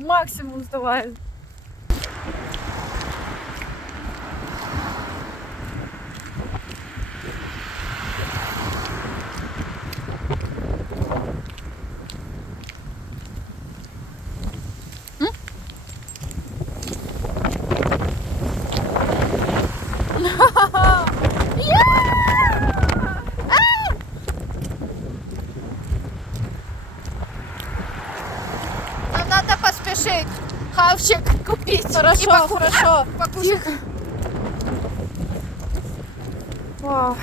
максимум сдавай. Нам надо поспешить. Хавчик купить. Хорошо, хорошо. Покушать. Вау.